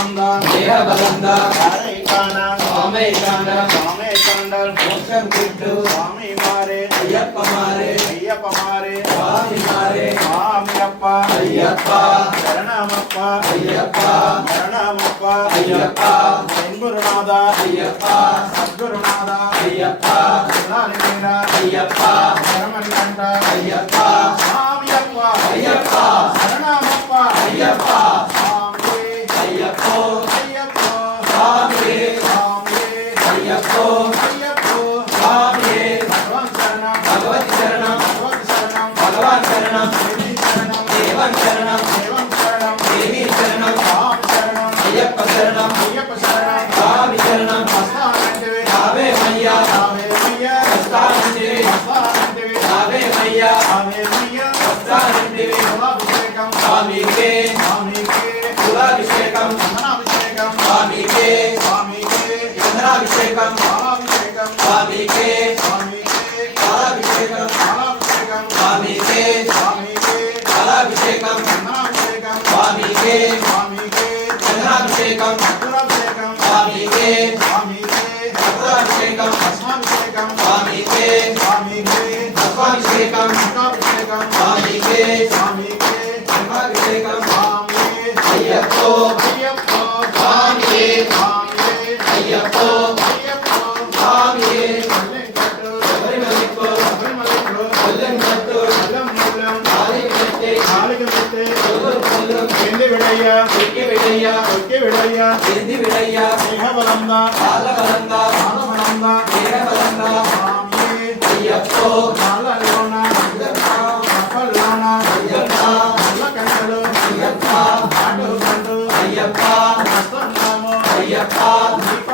దేహబలందా స్వామి మోక్షం గిట్టు అయ్యప్ప మారే స్వామి మారే అయ్యప్ప అయ్యప్ప అయ్యప్ప గురునాథ అయ్యప్ప సద్గురునాథ అయ్యప్ప అయ్యప్ప శరణమణికంఠ అయ్యప్ప స్వామియప్ప అయ్యప్ప శరణమప్ప అయ్యప్ప స్వామి అయ్యప్పో అయ్యప్ప స్వామి స్వామి అయ్యప్పో అయ్యప్ప స్వామి భగవాన్ శరణం భగవతి శరణం భగవత్ శరణం భగవాన్ శరణం దేవి శరణం దేవన్ శరణం దేవం శరణం దేవి శరణం స్వామి శరణం అయ్యప్ప శరణం అయ్యప్ప శరణం స్వామి శరణం హస్తానంటివి రావే మయ్యా రావేమయ్యా హస్తానంటివి హస్తానంటివి రావే మయ్యా రావేమయ్యా హస్తానంటివి కులాభిషేకం స్వామికే స్వామికి కులాభిషేకం చందనాభిషేకం స్వామికే స్వామికి చంద్రాభిషేకం పాలాభిషేకం స్వామికే స్వామికి పాలాభిషేకం పాలాభిషేకం స్వామికే స్వామికి పాలాభిషేకం చందనాభిషేకం స్వామికే స్వామికి చంద్రాభిషేకం మధురాభిషేకం స్వామికే స్వామికి చంద్రాభిషేకం భస్మాభిషేకం స్వామికే స్వామికి భస్మాభిషేకం దుర్గాభిషేకం స్వామికే స్వామికి చంద్రాభిషేకం స్వామి అయ్యప్పో అయ్యప్ప స్వామియే స్వామి అయ్యప్పో అయ్యప్ప స్వామియే మల్లెంకట్టు శబరిమలైకో శబరిమలైకు కొల్లంగట్టు అల్లం మూలం ఆలయమెత్తే నాలుగు మెత్తే కొల్లు కొల్లు ఎండి విడయ్య ఎక్కి విడయ్యా ఒక్కి విడయ్య ఎరిది విడయ్యా స్నేహబలంద కాలబలంద ఆనబలంద దేహబలంద స్వామి అయ్యప్పో నాలలోన కప్పల్లోన అయ్యప్ప నల్ల కంటలు అయ్యప్ప ఆటు కంటు అయ్యప్ప వస్తున్నాము అయ్యప్ప దీప